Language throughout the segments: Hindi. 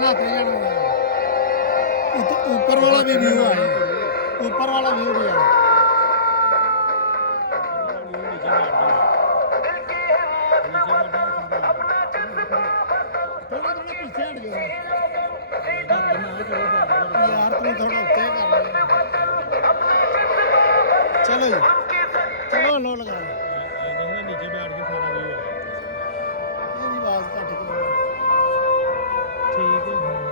बनाते जाना ऊपर वाला भी व्यू है ऊपर वाला व्यू भी है थोड़ा पीछे हट जाओ यार तुम थोड़ा ऊपर कर लो चलो जी चलो लो लगा नीचे बैठ के सारा व्यू है ये आवाज घट गई ठीक है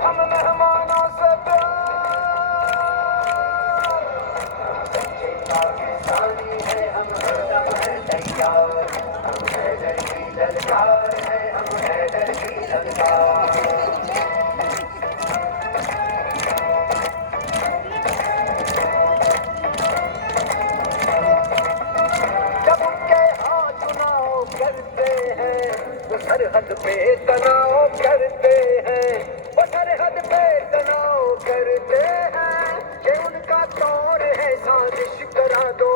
हम मेहमानों से पाकिस्तानी है हम हरदम है तैयार हम हैदर की ललकार है हम हैदर की ललकार जब उनके हाथ चुनाव करते हैं वो सरहद पे तनाव करते हैं वो सरहद पे तनाव करते हैं कि उनका तौर है साजिश करा दो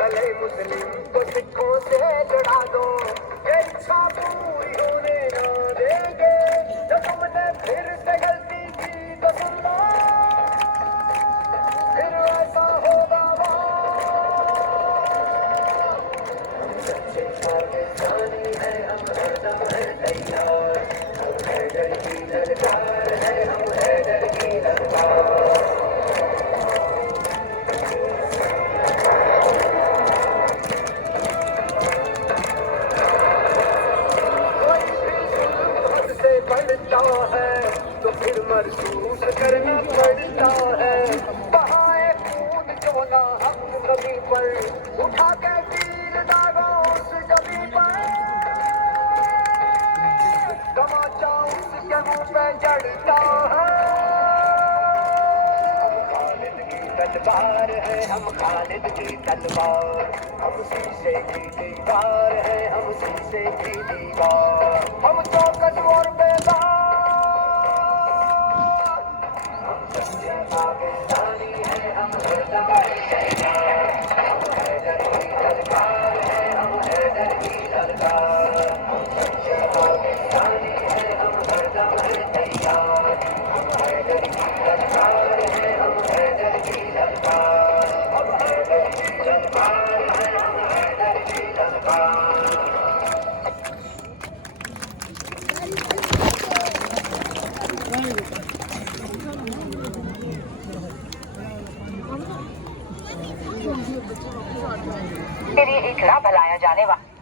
भले मुस्लिम को सिखों से लड़ा दो ये इच्छा पूरी होने ना देंगे जब तुमने फिर से गलती की तो सुन लो फिर ऐसा होगा सच्चे पाकिस्तानी है हम हरदम है तैयार हम हैदर की ललकार है हम हैदर की ललकार बढ़ता है तो फिर महसूस करना पड़ता है बहाए खून चोला हम कभी पर उठा के तीर दागो उस कभी पर तमाचा उसके मुंह पे चढ़ता है हम खालिद की तलवार है हम खालिद की तलवार हम शीशे की दीवार है हम शीशे की दीवार हम चौकट और पाकिस्तानी है हम हरदम है तैयार हम हैदर की ललकार है हम हैदर की ललकार हम सच्चे पाकिस्तानी है हम हरदम है तैयार हम हैदर की ललकार है हम हैदर की ललकार हम हैदर की ललकार है हम हैदर की ललकार तेरी इकरा भलाया जाने वाला